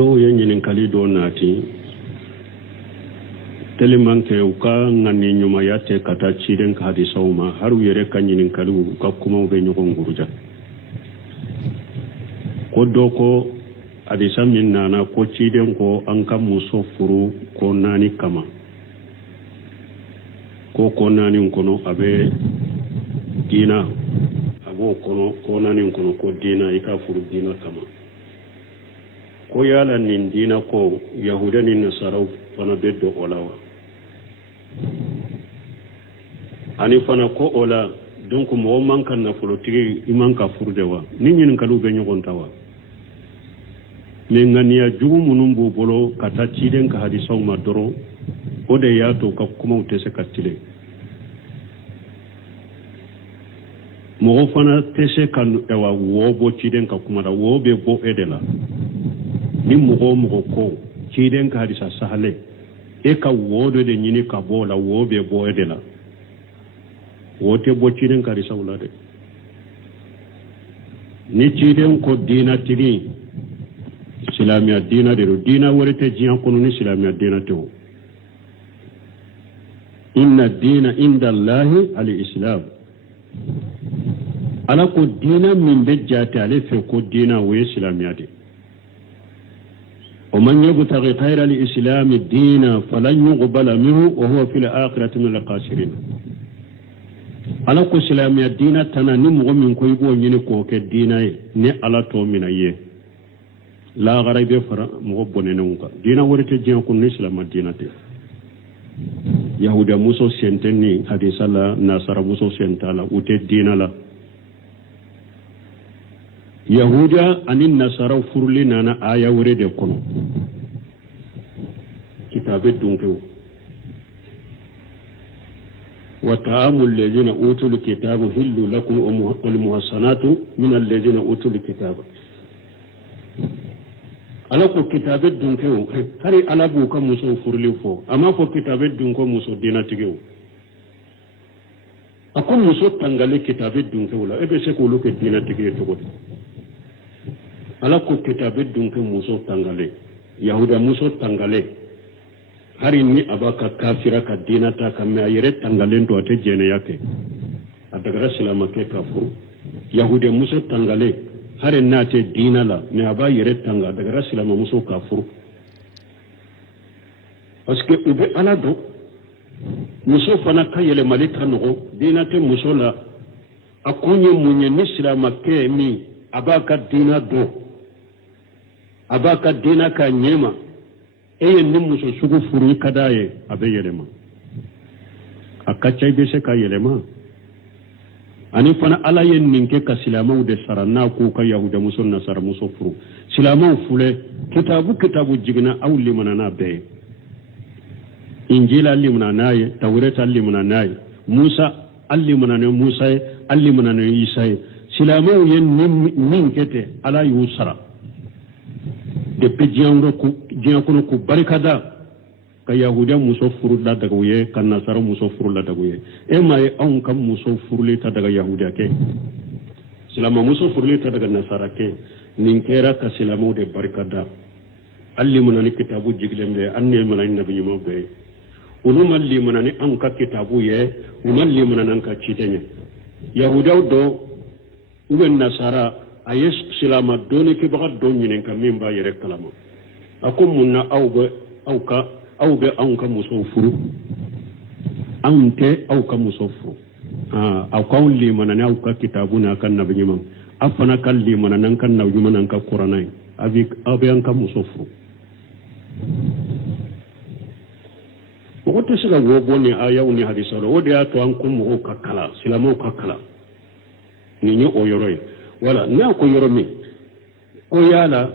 do ye ɲininkali do naati tellement que u ka ŋani ɲumaya tɛ ka taa ciden ka hadisaw ma har u yɛrɛ ka ɲininkaliw u ka kumaw bɛ ɲɔgɔn guruja ko dɔ ko hadisa min nana ko ciden ko an ka muso furu ko 4 kama ko 4 kɔnɔ a bɛ diina a b'o kɔnɔ ko 4 kɔnɔ ko diina i ka furu diina kama ko yala nin diina ko yahuda ni nasaraw fana bɛ don o la wa ani fana ko o la donc mɔgɔ man ka nafolotigi i man ka furu de wa ni ɲininkaliw bɛ ɲɔgɔn ta wa mais ŋaniya jugu minnu b'u bolo ka taa ciden ka hadisaw ma dɔrɔn o de y'a to ka kumaw tɛ se ka tile mɔgɔ fana tɛ se ka wo bɔ ciden ka kuma la wo bɛ bɔ e de la ni mɔgɔ mɔgɔ ko ciden ka hadisa sahale e ka wo de ɲini ka bɔ la wo bɛ bɔ e de la wo tɛ bɔ ciden ka hadisaw la dɛ ni ciden ko diina tigi silamɛya diina de don diina wɛrɛ tɛ diɲɛ kɔnɔ ni silamɛya diina tɛ o inna diina inda allahi al-islam ala ko diina min bɛ jate ale fɛ ko diina o ye silamɛya de ومن يبتغي غير الإسلام دينا فلن يقبل منه وهو في الآخرة من الخاسرين ala ko silamɛya diina tana ni mɔgɔ min ko i b'o ɲini k'o kɛ diina ye ni ala t'o minɛ i ye lahara i bɛ fara mɔgɔ bɔnɛnenw kan diina wɛrɛ tɛ diɲɛ kɔnɔ ni silamɛya diina tɛ yahuda muso sen tɛ ni hadisa la nasara muso sen t'a la u tɛ diina la yahuda ani nasaraw furuli nana aya wɛrɛ de kɔnɔ kitabe dunkew وطعام الذين أوتوا الكتاب حل لكم والمحصنات من الذين أوتوا الكتاب ala ko kitabe dunkew hari ala b'u ka muso furuli fɔ a ma fɔ kitabe dunko muso diinatigiw a ko muso tangale kitabe dunkew la e bɛ se k'olu kɛ diinatigi ye cogo di ala ko kitabe dunke muso tangale yahuda muso tangale hari ni a b'a ka kafira ka diina ta kan mɛ a yɛrɛ tangalen to a tɛ jɛnɛya kɛ a dagara silamakɛ ka furu yahuda muso tangale hari n'a tɛ diina la mɛ a b'a yɛrɛ tanga a dagara silamamuso ka furu parce que u bɛ ala dɔn muso fana ka yɛlɛmali ka nɔgɔ diina tɛ muso la a kun ye mun ye ni silamakɛ min a b'a ka diina dɔn a b'a ka diina ka ɲɛma e ye ni muso sugu furu i ka d'a ye a bɛ yɛlɛma a ka ca i bɛ se ka yɛlɛma ani fana ala ye nin kɛ ka silamɛw de sara n'a k'u ka yahuda muso nasara muso furu silamɛw filɛ kitabu jiginna aw limana n'a bɛɛ ye injila limana n'a ye tawureta limana n'a ye musa al limana ni musa ye al limana ni isa ye silamɛw ye min kɛ tɛ ala y'u sara depuis diɲɛ kɔnɔ k'u barikada ka yahuda muso furu la daga u ye ka nasara muso furu la daga u ye e ma ye anw ka muso furuli ta daga yahuda kɛ silama muso furuli ta daga nasara kɛ nin kɛra ka silamɛw de barikada hali limana ni kitabu jigilen bɛ an ne mana ni nabi ɲuman bɛɛ ye olu ma limana ni anw ka kitabu ye u ma limana n'an ka ciden ye yahudaw dɔ u bɛ nasara a ye silama dɔɔni kɛbaga dɔ ɲininka min b'a yɛrɛ kalama a ko mun na aw bɛ anw ka musow furu anw tɛ aw ka muso furu aw k'anw limana ni aw ka kitabu n'a ka nabi ɲuman aw fana ka limana n'an ka nabi ɲuman n'an ka kuranna ye aw bɛ an ka muso furu mɔgɔ tɛ se ka wo bɔ ni ayaw ni hadisa la o de y'a to an ko mɔgɔw ka kala silamɛw ka kala nin ye o yɔrɔ ye wala n'a ko yɔrɔ min ko yala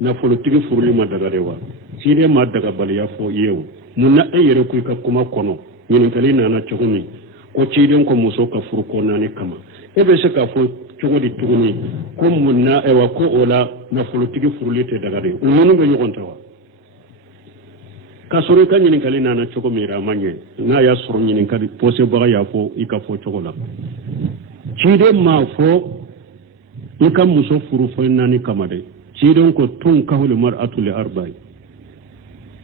nafolotigi furuli ma daga de wa ciden ma daga baliya fɔ i ye o mun na e yɛrɛ ko i ka kuma kɔnɔ ɲininkali nana cogo min ko ciden ko muso ka furu ko 4 kama e bɛ se k'a fɔ cogo di tuguni ko mun na ko o la nafolotigi furuli tɛ daga de u ninnu bɛ ɲɔgɔn ta wa k'a sɔrɔ i ka ɲininkali nana cogo min a ma ɲɛ n'a y'a sɔrɔ ɲininkali pɔsebaga y'a fɔ i ka fɔ cogo la ciden m'a fɔ i ka muso furu fɔ 4 kama dɛ ciidon ko tun kahul mar'atu li arba'i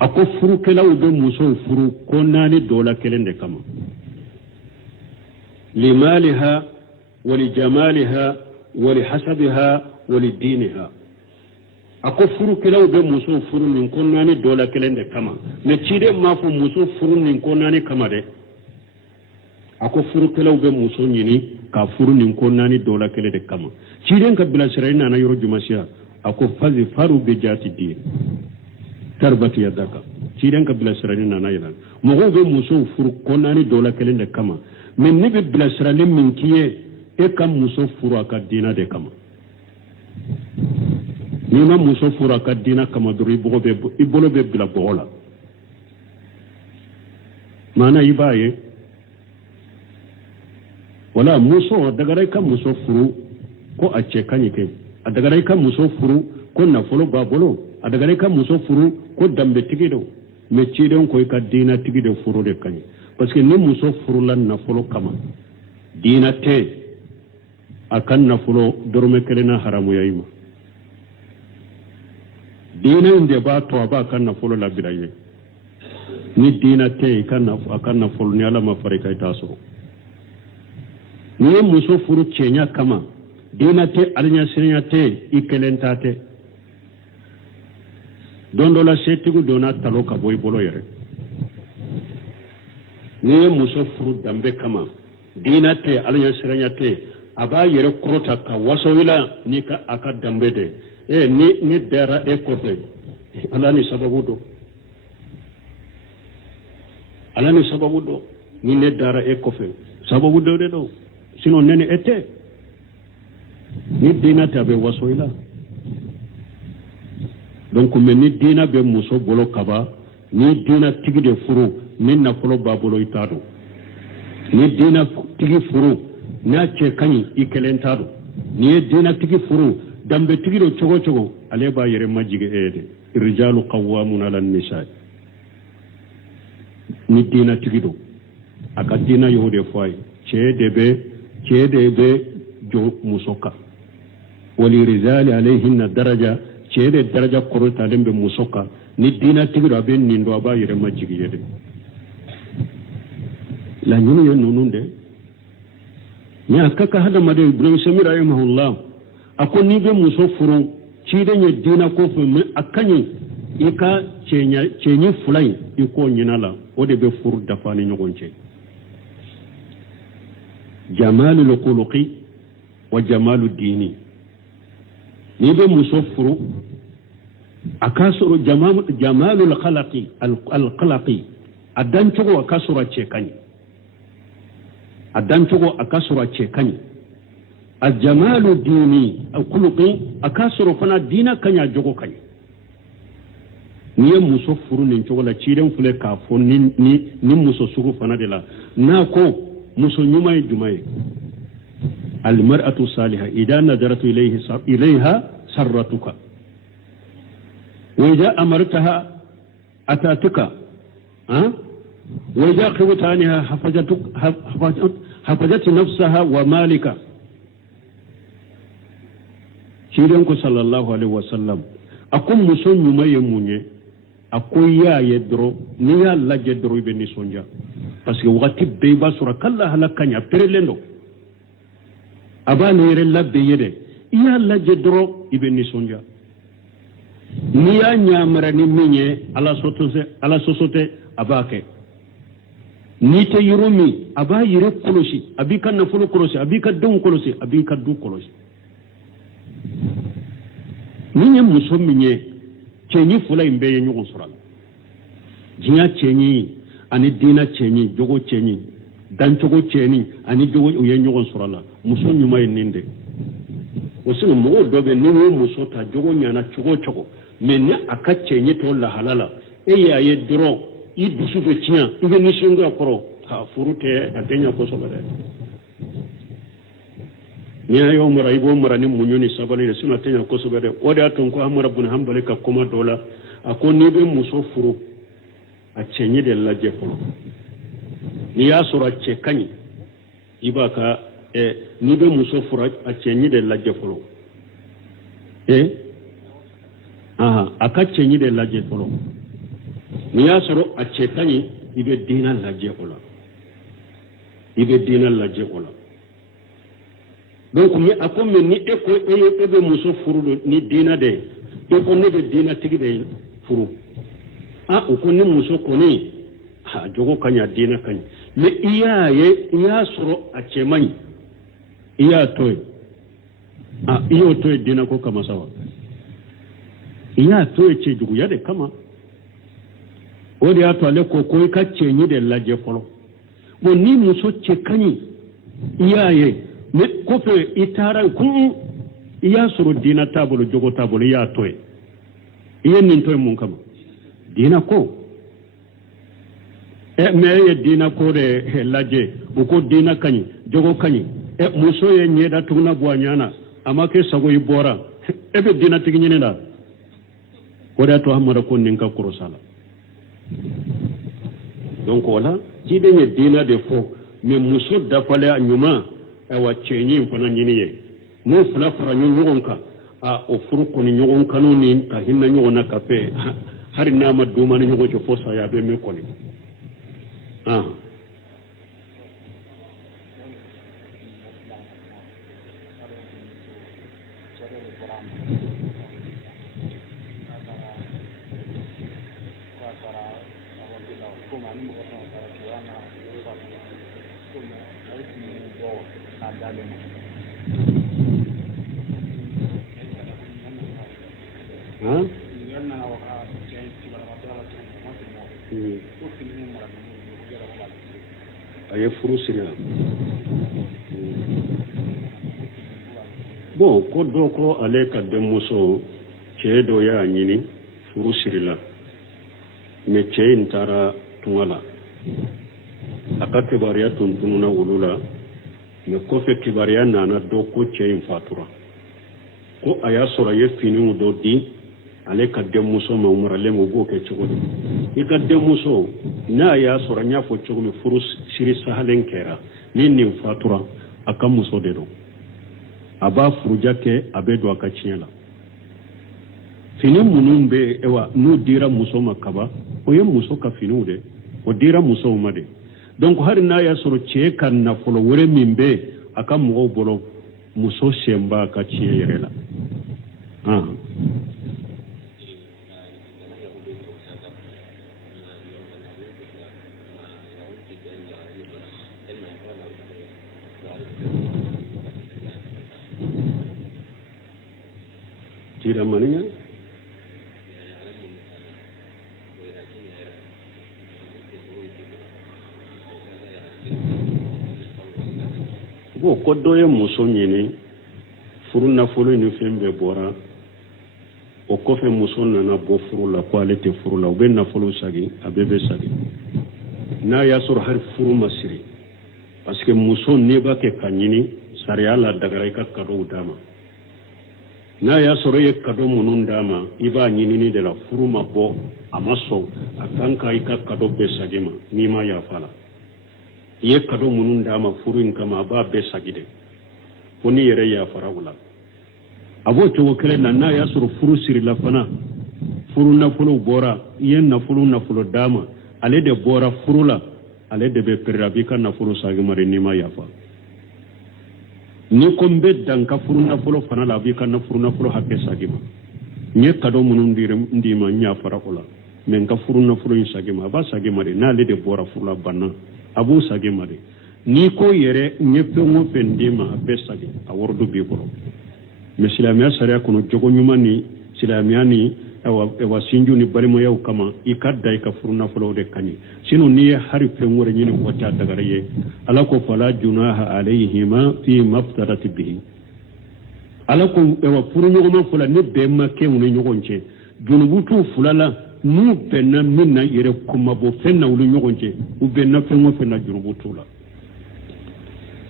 ako furu kelaw be muso furu ko naani dola kelen de kama limaliha wa li jamaliha wa li hasabiha wa li diniha ako furu kelaw be muso furu nin ko naani dola kelen de kama me ciide ma fo muso furu nin ko naani kama de ako furu kelaw be muso nyini ka furu nin ko naani dola kelen de kama ciiden ka bila sirayna na yoro jumasiya ako fazi faru be jati din tarbati yadaka ciiden ka bila sirayna na yana mo be muso furu ko naani dola kelen de kama men ne be bila sirayna min kiye e kam muso furu aka dina de kama ni ma muso furu aka dina kama duri bogo be ibolo be bila bogola mana ibaye wala muso daga rai kan muso furu ko a ce kan yake a daga rai kan muso furu ko na folo ba bolo a daga rai kan muso furu ko dambe tigido me ci don ko ka dina tigido furu de kan parce que ni muso furu lan na folo kama dina te akan na folo dorme kelena haramu yayima dina inde ba to ba kan na folo la biraye ni dina te kan na akan na folo ni ala ma fare kai taso ni muso furu cenya kama dina te alnya senya te ikelenta te dondola setigu dona taloka boy bolo yere ni muso furu dambe kama dina te alnya senya te aba yere krota ka wasowila ni ka aka dambe de ni dara e kote alani sababu do ni ne dara e kofe sababu do de do sino nene ete ni dina tabe wasoila donc men ni dina be muso bolo kaba ni dina tigi de furu ni na folo babolo itado ni dina tigi furu na ce kani ikelentado ni dina tigi furu dambe tigi do chogo ale ba yere majige ede rijalu qawwamuna ala nisa ni dina tigi do aka dina yode foy cede be jo musoka wali rizali alayhinna daraja cede daraja korota dembe musoka ni dina tigiro be nindo aba yere majigi yede la nyunu yo nununde ni akaka hada made ibrahim samir rahimahullah ako ni be muso furu cede nye dina ko fu akanye ika cenya fulai iko nyinala ode be furu dafani nyogonche جمال الخلق وجمال الدين نيبه مسفر اكاسر جمال الخلق ادانتو اكاسر تشكاني الجمال الديني الخلق اكاسر فنا دينا كانيا جوغو كاني niye muso furu nin cogo la ciiden fule ka fo ni muso sugu fana de la na ko muso nyumay jumay al mar'atu salihah idha nadaratu ilayha sarratuka wa idha amartaha atatuka wa idha khawtaniha hafazat nafsaha wa malika ciiden ko sallallahu alaihi wasallam akum muso nyumay munye akoy ya yedro ni ya la jedro be ni sonja parce que wakati be ba sura kala halakanya perelendo abani yere labbe yede ya la jedro ibe ni sonja ni ya nyamara ni minye ala sosote abake ni te yurumi aba yire kolosi abika na fulu kolosi abika don kolosi abika du kolosi ni muso minye chenyi fula imbe ye nyugo sura jinya chenyi ani dina chenyi jogo chenyi dan jogo chenyi ani jogo ye nyugo sura la muso nyuma ninde osino mo dobe ni muso ta jogo nyana chogo menne aka chenyi to la halala e ya ye dro i dusu be tinya ibe ni sunga koro ha furute atenya ko so bade ni ayo mura ibo mura ni munyoni sabali de suna tenya ko so bade o da ton ko amara bun hambale ka kuma dola ako ni be muso furu a chenyi de la jefo ni ya sura che kanyi ibaka ni be muso furu a chenyi de la jefo aka cɛɲi de lajɛ fɔlɔ n'i y'a sɔrɔ a cɛ ka ɲi i bɛ diina lajɛ o la donc a ko mais ni e ko e bɛ muso furu ni diina de e ko ne bɛ diina tigi de furu o ko ni muso kɔni jogo ka ɲi a diina ka ɲi mais i y'a sɔrɔ a cɛ man ɲi i y'a to yen i y'o to yen diina ko kama sa wa i y'a to yen cɛjuguya de kama o de y'a to ale ko i ka cɛɲi de lajɛ fɔlɔ bon ni muso cɛ ka ɲi i y'a ye mais kɔfɛ i taara kun i y'a sɔrɔ diina t'a bolo jogo t'a bolo i y'a to yen i ye nin to yen mun kama diina ko mais e ye diina ko de lajɛ o ko diina ka ɲi jogo ka ɲi muso ye ɲɛda tuguna bɔ a ɲana a ma kɛ sago i bɔra e bɛ diina tigi ɲini la o de y'a to Amadu ko nin ka kɔrɔsa la donc o la ciden ye diina de fɔ mais muso dafalen a ɲuman cɛɲi in fana ɲini ye n'o fila fara ɲɔgɔn kan o furu kɔni ɲɔgɔn kanu ni ka hinɛ ɲɔgɔn na ka fɛ hali n'a ma duma ni ɲɔgɔn cɛ fo saya a bɛ min kɔni a ye furu siri la bon ko dɔ ko ale ka denmuso cɛ dɔ y'a ɲini furu siri la mais cɛ in taara tunga la a ka kibaruya tun tununa wulu la mais kɔfɛ kibaruya nana dɔ ko cɛ in fatura ko a y'a sɔrɔ a ye finiw dɔ di ale ka denmuso ma maralen o b'o kɛ cogo di i ka denmuso n'a y'a sɔrɔ n y'a fɔ cogo min furu siri sahalen kɛra ni nin fatura a ka muso de don a b'a furuja kɛ a bɛ don a ka tiɲɛ la fini minnu bɛ n'u dira muso ma kaba o ye muso ka finiw de o dira musow ma de donc hali n'a y'a sɔrɔ cɛ ka nafolo wɛrɛ min bɛ a ka mɔgɔw bolo muso sen b'a ka tiɲɛ yɛrɛ la tidak maninya ko dɔ ye muso ɲini furu nafolo ni fɛn bɛɛ bɔra o kɔfɛ muso nana bɔ furu la ko ale tɛ furu la u bɛ nafolo sagi a bɛɛ bɛ sagi n'a y'a sɔrɔ hali furu ma siri parce que muso n'i b'a kɛ ka ɲini sariya la dagara i ka cadeau d'a ma n'a y'a sɔrɔ i ye cadeau minnu d'a ma i b'a ɲinini de la furu ma bɔ a ma sɔn a kan ka i ka cadeau bɛɛ sagi ma n'i ma yafa la i ye cadeau minnu d'a ma furu in kama a b'a bɛɛ sagi de fo n'i yɛrɛ yafara o la a b'o cogo kelen na n'a y'a sɔrɔ furu sirila fana furu nafolo bɔra i ye nafolo d'a ma ale de bɔra furu la ale de bɛ pere a b'i ka nafolo sagi ma de n'i ma yafa ni ko n bɛ dan ka furu nafolo fana la a b'i ka furu nafolo hakɛ sagi ma n ye cadeau minnu d'i ma n yafara o la mais n ka furu nafolo in sagi ma a b'a sagi ma de n'ale de bɔra furu la banna a b'o sagi ma de n'i ko yɛrɛ n ye fɛn o fɛn d'i ma a bɛɛ sagi a wari dɔ b'i bolo mais silamɛya sariya kɔnɔ jogo ɲuman ni silamɛya ni sinju ni balimayaw kama i ka da i ka furu nafolo de ka ɲi sinon n'i ye hari fɛn wɛrɛ ɲini o t'a dagara ye ala ko fala junaha alayhima fi maftarat bihi ala ko furu ɲɔgɔnma fila ni bɛn ma kɛ u ni ɲɔgɔn cɛ junubu t'u fila la n'u bɛnna min na yɛrɛ kumabɔ fɛn na u ni ɲɔgɔn cɛ u bɛnna fɛn o fɛn na junubu t'u la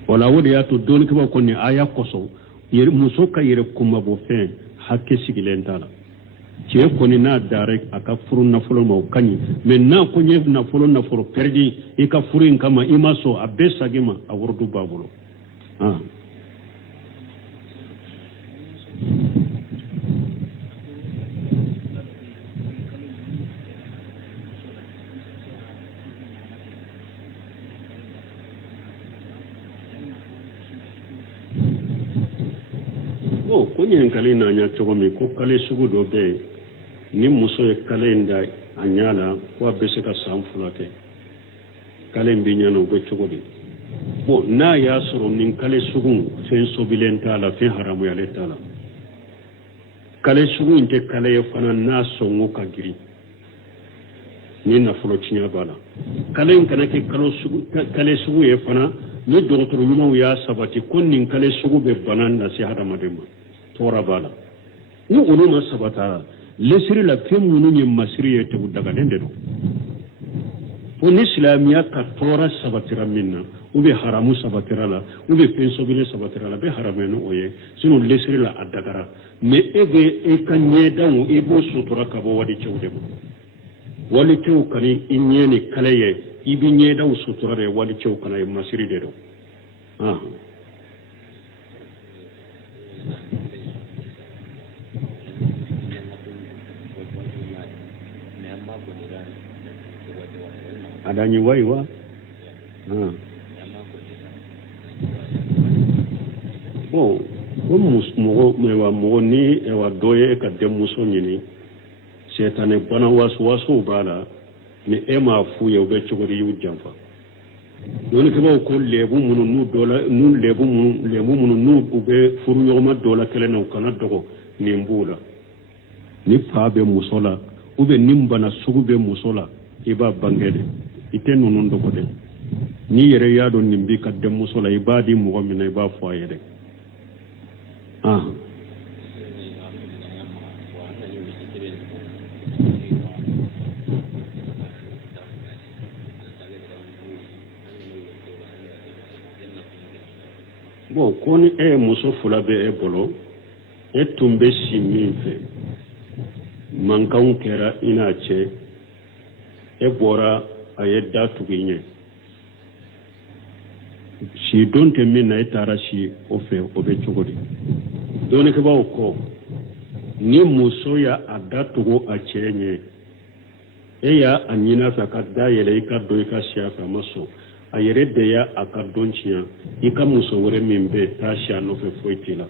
o la o de y'a to dɔɔnikɛlaw ko nin aya kɔsɔn muso ka yɛrɛ kumabɔ fɛn hakɛ sigilen t'a la cɛ kɔni n'a dara a ka furu nafolo ma o ka ɲi mais n'a ko n ye nafolo pɛrɛdi i ka furu in kama i ma sɔn a bɛɛ sagi ma a waridu b'a bolo Bo ko nyen kale na nya to mi ko kale sugu do be ni muso e kale nda anyala ko be se ka samfulate kale mbinya no go chogodi bo na ya soro nin kale sugu sen sobilenta la fe haramu ya letala kale sugu inte kale fana na songo ka giri ni na fulo cinya bala kale kana ke kale sugu e fana ni docteur yuma ya sabati kon nin kale sugu be bananda si hada madema tora bala ni ulu ma sabata lesiri la femu ni masiri e te daga dende do on islamiya ka tora sabatira minna ube haramu sabatira la ube penso bile sabatira la be harameno oye sino lesiri la adagara me ege e kanye dawo e bo sutura ka bo wadi cewde wali tew kani inyeni kalaye ibi nye dawo sutura re wali cew kana e masiri de do adani waiwa bon ko mo ni e wa doye ka demuso nyini setane bana wasu bala ni e ma fu ye be chogori yu jamfa don ko ko lebu munu nu dola nu lebu munu nu ube furu yoma dola kele na kana dogo ni mbula ni fa be musola ube nimbana sugu be musola iba bangede ite nunun dogo de ni yere yaado nimbi ka demusola ibadi mo mina iba fo ayede bon koni e muso fula be e bolo e tumbe si min fe mankan kɛra ina cɛ e bɔra a ye da tugu ɲɛ si don tɛ min na e taara si o fɛ o bɛ cogo di dɔɔnikɛbaw kɔ ni muso ya a da tugu a cɛ ɲɛ e y'a a ɲin'a fɛ ka da yɛlɛ i ka dɔn i ka si a fɛ a ma sɔn a yɛrɛ de y'a a ka dɔn tiɲɛ i ka muso wɛrɛ min bɛ taa si a nɔfɛ foyi t'i la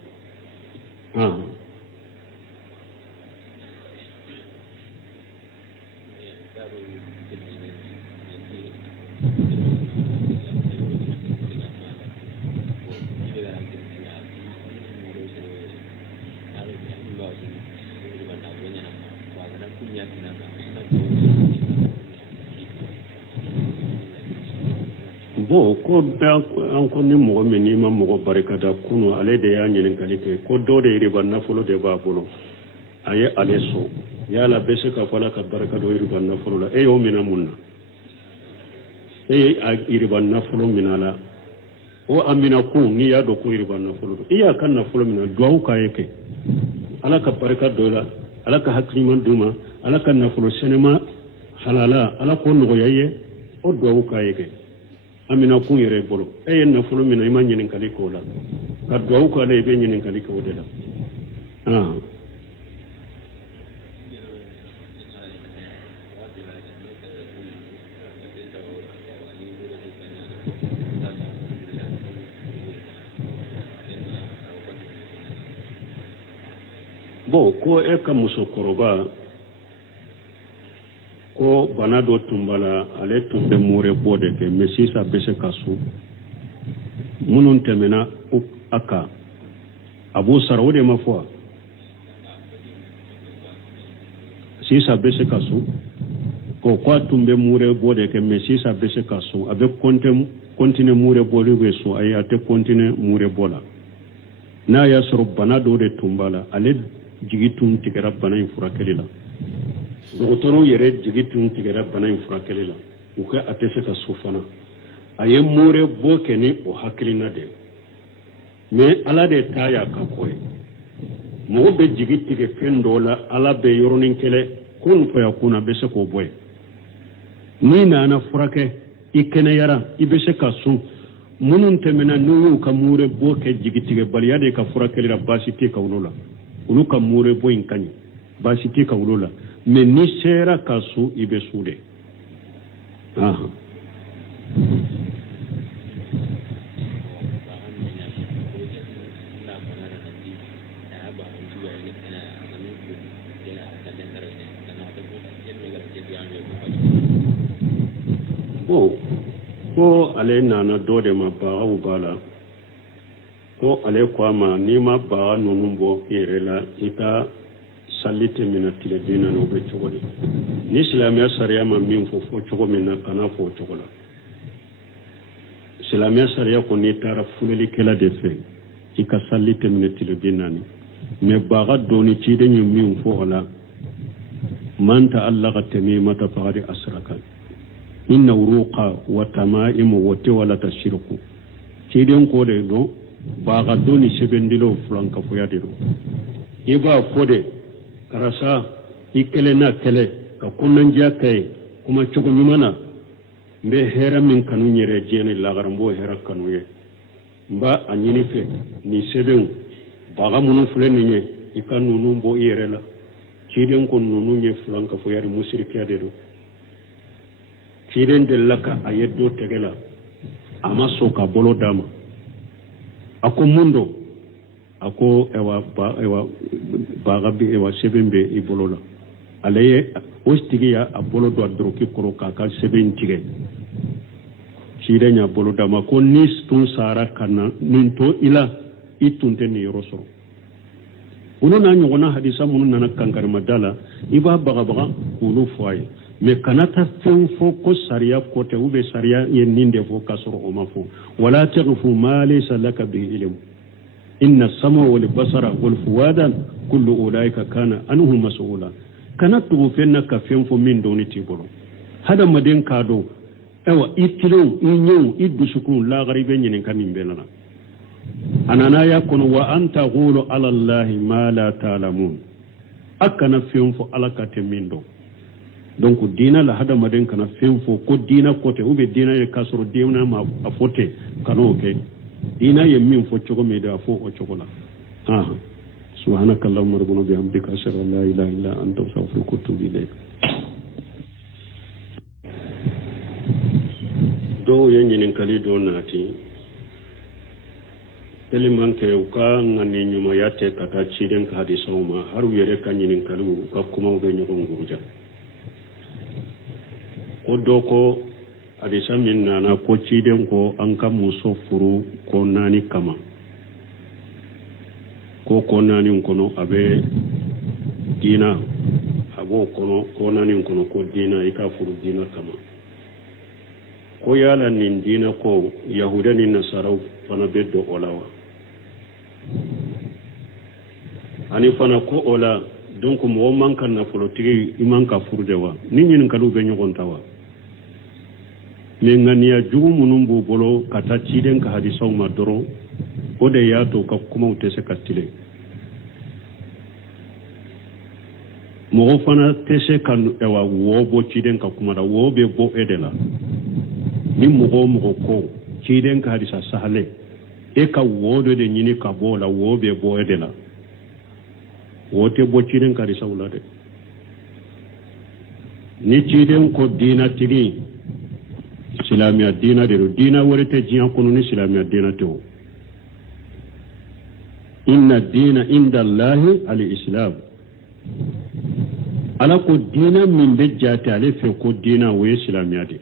bon ko an ko ni mɔgɔ min n'i ma mɔgɔ barikada kunu ale de y'a ɲininkali kɛ ko dɔ de riba nafolo de b'a bolo a ye ale sɔn yala bɛ se ka fɔ ala ka barika dɔ riba nafolo la e y'o minɛ mun na e ye a riba nafolo minɛ la o a minɛ kun n'i y'a dɔn ko riba nafolo don i y'a ka nafolo minɛ duwawu k'a ye kɛ ala ka barika dɔ la ala ka hakilima d'u ma ala ka nafolo sɛnɛma halala ala k'o nɔgɔya i ye o duwawu k'a ye kɛ amina kun yɛrɛ bolo e ye nafolo min na i ma ɲininkali k'o la ka duwawu k'a la i bɛ ɲininkali k'o de la bon ko e ka musokɔrɔba ko bana dɔ tun b'a la ale tun bɛ mure bɔ de kɛ mɛ sisan bɛ se ka so minnu tɛmɛna a kan a b'o sara o de ma fɔ wa sisan bɛ se ka so ko a tun bɛ mure bɔ de kɛ mɛ sisan bɛ se ka so a bɛ kɔntine mure bɔli bɛ so ayi a tɛ kɔntine mure bɔ la n'a y'a sɔrɔ bana dɔ de tun b'a la ale jigi tun tigɛra bana in furakɛli la dɔgɔtɔrɔw yɛrɛ jigi tun tigɛra bana in furakɛli la u ka a tɛ se ka so fana a ye mure bɔ kɛ ni o hakilina de mais ala de ta y'a ka ko ye mɔgɔ bɛ jigi tigɛ fɛn dɔw la ala bɛ yɔrɔnin kɛlɛ ko nin fɔ kun na bɛ se k'o bɔ ye n'i nana furakɛ i kɛnɛyara i bɛ se ka sun minnu tɛmɛna n'u y'u ka mure bɔ kɛ jigi tigɛ baliya de ka furakɛli la baasi tɛ ka olu la olu ka mure bɔ in ka ɲi baasi tɛ ka olu la mais ni sera ka so i bɛ su de ko ale nana dɔ de ma bagaw b'a la ko ale ko a ma n'i ma baga ninnu bɔ i yɛrɛ la i ka sali tɛ minɛ tile 40 o bɛ cogo di ni silamɛya sariya ma min fɔ cogo min na kana fɔ o cogo la silamɛya sariya ko n'i taara fulelikɛla de fɛ i ka sali tɛ minɛ tile 40 mais baga dɔɔni ciden ye min fɔ o la man ta'allaqa tamimata faqad asraka inna uruqa wa tama'im wa tawalata shirku ciden ko de do baga doni sebendilo franka foya de do iba fode karasa ikele na kele ka kunnan jakai kuma cogo nyumana mbe hera min kanu nyere jeni lagarambo hera kanu ye mba anyini fe ni seben baga munu fuleni nye ikanu numbo yere la ciden ko nunu nye franka foya de musirkiya de do ciden de laka ayeddo tegela amaso ka bolo dama ako mundo ako ewa baga bi ewa sebembe ibolola alaye ostigiya abolo do adroki koro ka seben tige nya bolo dama ko nis tun sara kana ninto ila itunte ni roso uno na nyona hadisa munu nana kankar madala iba baga kulu foye me kanata fen fo ko sariya ko te ube sariya yen ninde fo kasoro o mafo wala taghfu ma laysa laka bihi ilm inna as-sam'a wal basara wal fuwada kullu ulaika kana anhu mas'ula kanatu fenna ka fen fo min doni tiboro hada maden kado ewa itilo inyo idusukun la garibe nyin kamin belana anana ya kono wa anta qulu ala allahi ma la ta'lamun akana fen fo alaka te min do donc dina la hada maden kana fenfo ko dina kote ube dina ye kasoro dina ma afote kano ke dina ye min fo chogo me da fo o chogo la subhanakallahumma rabbana bihamdika ashhadu an la ilaha illa anta astaghfiruka wa atubu ilayk do yenyin kali do nati teliman ke uka ngani nyuma yate kata chiden ka hadiso ma haru yere kanyin kalu ka kuma ube nyogo nguruja ko doko hadisa min nana ko ciden ko an ka muso furu ko nani kama ko nani kono abe dina abo kono ko nani kono ko dina ika furu dina kama ko yala nin dina ko yahudani nasarau fana beddo olawa ani fana ko ola donc mo manka na politiki imanka furu dewa ninyin kalu be nyogon tawa mengania jugu munum bu bolo kata ciden ka hadisaw ma doro o de ya to ka kuma utese katile mo fana tese kan ewa wo bo ciden ka kuma da wo be bo edela ni mo ko ciden ka hadisa sahale e ka wo do de nyini ka bo la wo be bo edela wo te bo ciden ka hadisa ulade ni ciden ko dina tigi silamiya dina de dina worete jiyan kono ni silamiya dina to inna dina inda allahi al-islam ala ko dina min be jate ale fe ko dina wo silamiya de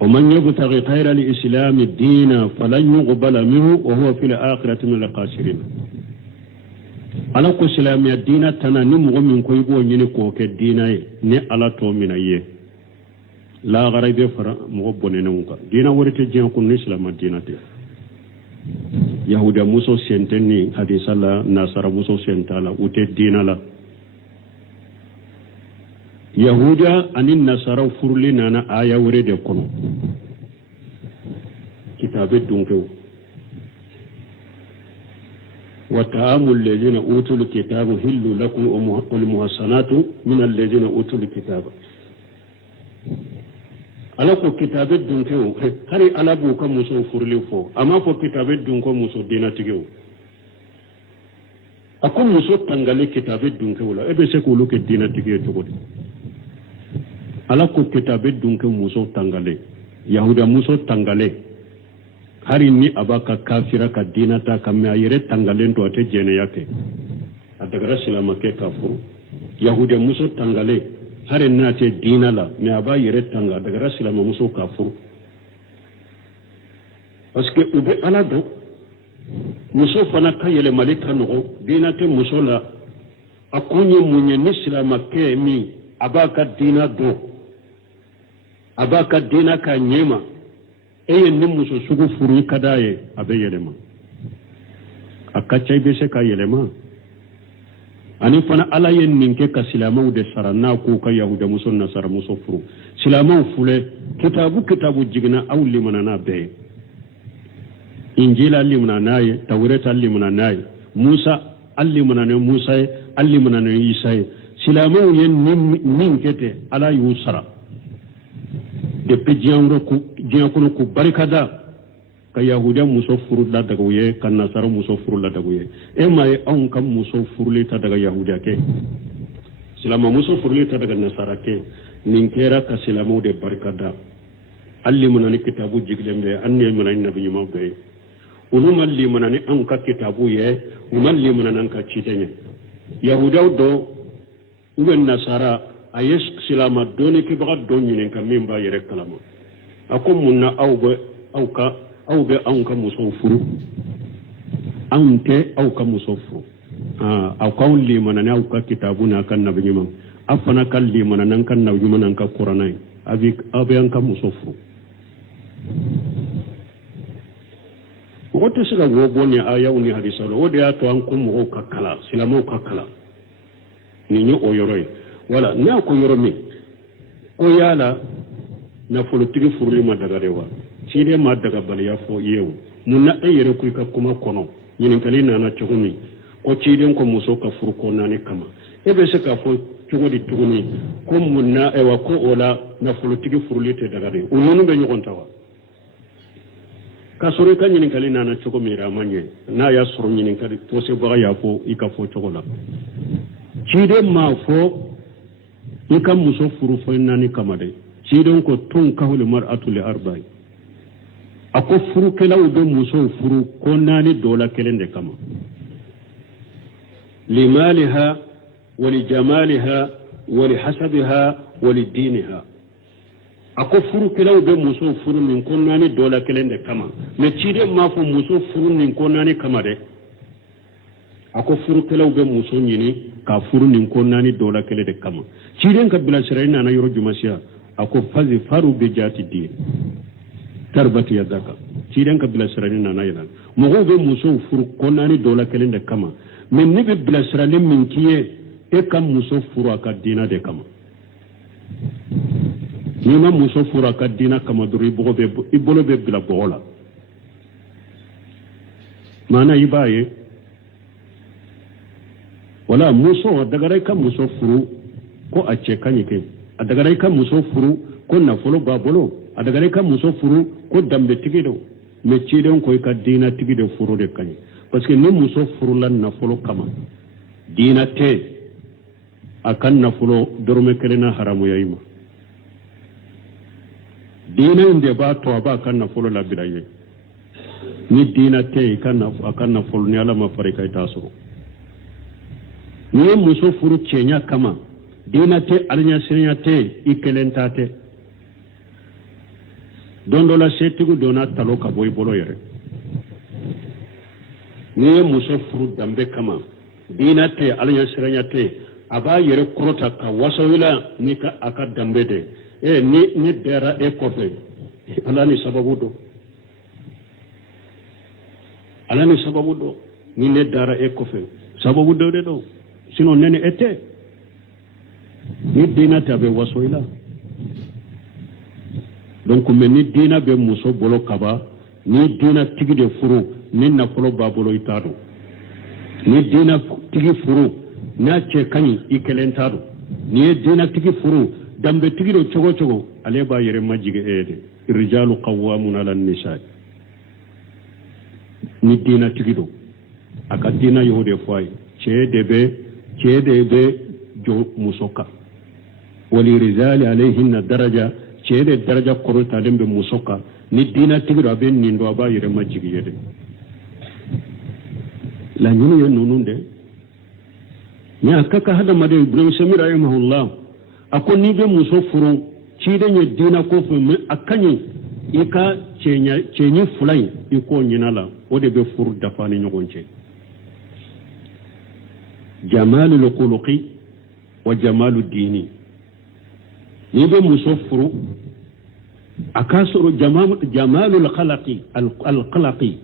o man yabtaghi ghayra al-islam dina falan yuqbala minhu wa huwa fil akhirati min al-khasirin ala ko silamiya dina tanani mo min ko ibo nyini ko ke dina ne ala to minaye la garabe fara mo bonene nunka dina worete jiyan ko islam dina te yahuda muso senteni hadisa la nasara muso sentala ute dina la yahuda anin nasara furli nana aya worede kono kitabe dunko wa ta'amul ladina utul kitaba hillu lakum wal muhsanatu min alladhina utul kitaba ala ko kitabe dunke o hari ala bu ko muso furli fo ama ko kitabe dunko muso dina tigeo ako muso tangale kitabe dunke wala ebe se ko luke dina tige to ko ala ko kitabe dunke muso tangale yahuda muso tangale hari ni abaka kafira ka dina ta kamme ayere tangale ndo ate jene yake adagara silama ke kafuru yahuda muso tangale hare nate dina la me aba yere tanga daga rasila ma muso kafuru parce que ube ala do muso fana ka yele malika no dina te muso la akunye munye ni silama ke mi abaka dina do abaka dina ka nyema eye ni muso sugu furu kadaye abe yelema akacha ibese ka yelema ani fana ala yen ninke ka silamaw de sarana ko ka yahuda muso nasara muso furu silamaw fule kitabu jigna aw limanana be injila limanana ye tawreta limanana ye musa allimanana musa allimanana isa silamaw yen ninkete ala yusara de pejianro ku jiankono ku barikada ka yahuda muso furu la daga ye kan nasara muso furu la daga ye e may on kam muso furu le ta daga yahuda ke silama muso furu le ta daga nasara ke ninkera ka silamo de barikada allimuna ni kitabu jiglembe anne mun annabi nyuma be uluma limuna ni an ka kitabu ye uluma limuna nan ka citenye yahuda do uben nasara ayes silama doni ki baga doni ne ka memba yere kalama akum munna aw be an ka muso furu ante aw ka muso furu aw ka limana ne aw ka kitabu na kan nabi nyuma afana kan limana nan kan nabi nyuma nan ka qur'anai abi an ka muso furu wote sila wo boni aya uni hadisa lo wode ato an ko mo ka kala silamo ka kala ni nyo oyoroy wala ne ko yoromi ko yala na folotigi furu ma daga rewa cide ma daga baliya fo yewu munna ayere kuy ka kuma kono yin kali na chugumi ko cide ko muso ka furu ko nani kama ebe se ka fo chugodi tugumi ko munna ewa ko ola na folotigi furu lite daga re ununu be nyon tawa ka sore kan yin kali na chugumi ramanye na ya suru yin kali to se ba ya fo ika fo chugola cide ma fo ika muso furu fo nani kama de cide ko tun kahul mar'atu li arba'i ako furu kelaw be muso furu ko nani dola kelende kama limaliha walijamaliha walihasabiha walidiniha ako furu kelaw be muso furu min ko nani dola kelende kama me cide ma fo muso furu min ko nani kama de ako furu kelaw be muso nyini ka furu min ko nani dola kelende kama cide ka bila sirayna na yoro jumasiya ako fazi faru be jati din tarbati yadaka cidan ka bila sirani na nayilan mogo be muso furu konani dola kelende kama men ne be bila sirani min kiye e kam muso furu aka dina de kama ni ma muso furu aka dina kama duri bogo be ibolo be bila bogola mana ibaye wala muso daga rai kam muso furu ko a ce kanyike a daga rai kam muso furu ko na folo babolo a daga rai kam muso furu ko dambe tigido me ciden ko ka dina tigido furu de kany parce que ni muso furu lan na folo kama dina te akan na folo dorme kelena haramu yayima dina inde ba to ba kan na folo la bidaye ni dina te akan na folo ni ala ma farika taso ni muso furu cenya kama dina te alnya sirnya te ikelentate dondo la setigu dona talo ka boy bolo yere ni muso furu dambe kama dina te alnya sirnya te aba yere krota ka wasawila ni ka aka dambe de ni dera e kofe alani sababu do ni ne dara e kofe sababu do de do sino nene ete ni dina tabe wasawila donc men ni dina be muso bolo kaba ni dina tigi de furu ni na folo ba bolo itado ni dina tigi furu na ce kani ikelentado ni dina tigi furu dambe tigi do chogo ale ba yere majige ede rijalu qawwamun ala nisa ni dina tigi do aka dina yode foy ce debe jo musoka wali rijali alayhinna daraja cede daraja korota dembe musoka ni dina tigira ben ni ndo ba yire majigi yede la nyunu ye nununde ni akaka hada made ibn samir rahimahullah ako ni be muso furu cidenye dina ko fo me akanyi ika cenyi fulai iko nyinala o de be furu dafani nyogonche jamalul khuluqi wa jamalud dini ni be muso furu akasuru jamalul khalaqi al khalaqi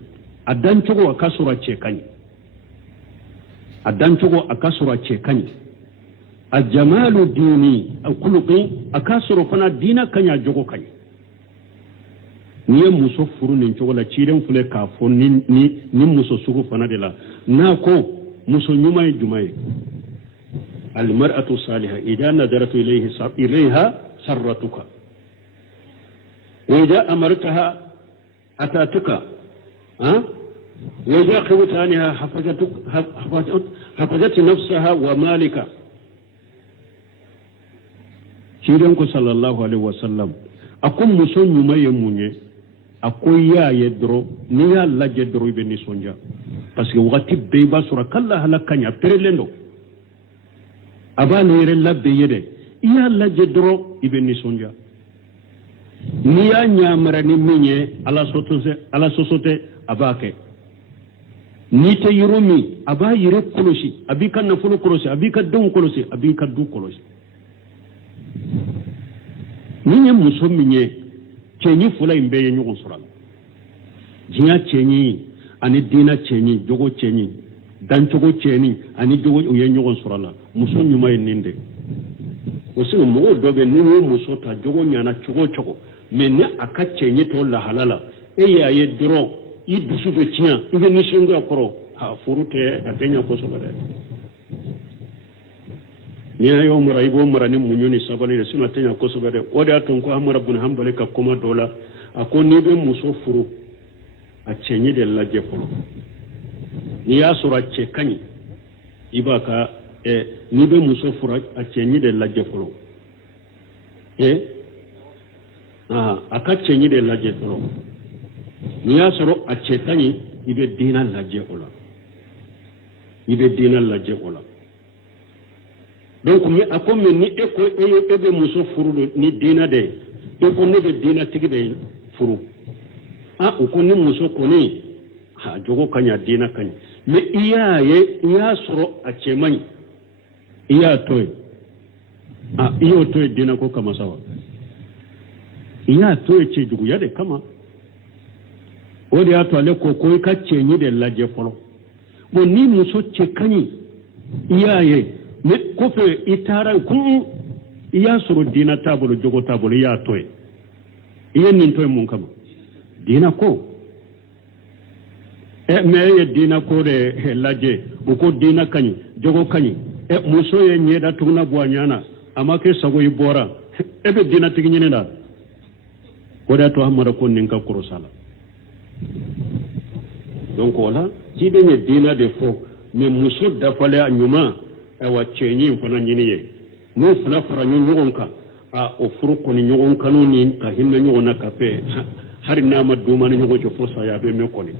adan chogo akasura cekani adan chogo akasura cekani الجمال الديني الخلقي أكاسر فنا دينا كنيا جوكو كنيا نيا مسافر نينجو ولا تشيرن فلي كافون ني مسافر فنا دلا ناكو مسو نيماي جماي المرأة الصالحة إذا نظرت إليها سرتك وإذا أمرتها أتاتك وإذا خفت عنها حفظت نفسها ومالك shirin ku sallallahu alaihi wasallam akun muson yumaye munye akoy ya yedro ni ya la jedro be ni sonja parce que wakati be ba sura kala halakanya perelendo abane re labbe yede ya la jedro ibe ni sonja ni ya nyamara ni minye ala sosote abake ni te yurumi aba yire kolosi abika na fulu kolosi abika don kolosi abika du kolosi ni muso minye cenyi fula imbe ye nyugo sural jinya cenyi ani dina cenyi jogo cenyi dan jogo cenyi ani jogo ye nyugo surala muso nyuma ye ninde osi mo dobe ni muso ta jogo nyana chogo mais ne aka cenyi to la halala e ya ye dro i dusu be tinya ibe ni shinga koro ha furute atenya ko so bare ni ayo mura ibo mura ni munyoni sabali sima tenya ko so bare o da ton ko amara bun hanbali ka kuma dola ako ni be muso furu a cenyi de la jefolo ni ya sura ce kani ibaka ni be muso furu a cenyi de la jefolo aka cenyi de la jefolo ni ya sura a ce kani ibe dina la jefola donc mi akomme ni eko ebe muso furu ni dina de eko ne be dina tigi be furu uko ni muso ko ni ha jogo kanya dina kanya me iya soro a cemani iya toy iyo toy dina ko kama sawa iya toy ce jugu ya de kama o de ato ale ko ka cenyi de laje folo bo ni muso ce kanyi iyaye ne kofe itara kun iya soro dina tabolo jogo tabolo iya toy iya nin toy mun kama dina ko me ye dina ko de laje ko dina kanyi jogo kanyi muso ye nyeda tugna boanyana amake sago ibora ebe dina tiginyene da ko da to hamara ko nin ka kurosala donc wala jibe nye dina de fo me muso da fale anyuma wa cenyi fana nyini ye no fula fara nyonka o furu ko ni nyonka no ni ka hinna nyona ka pe hari na ma duma ni nyonko fo sa ya be me ko ni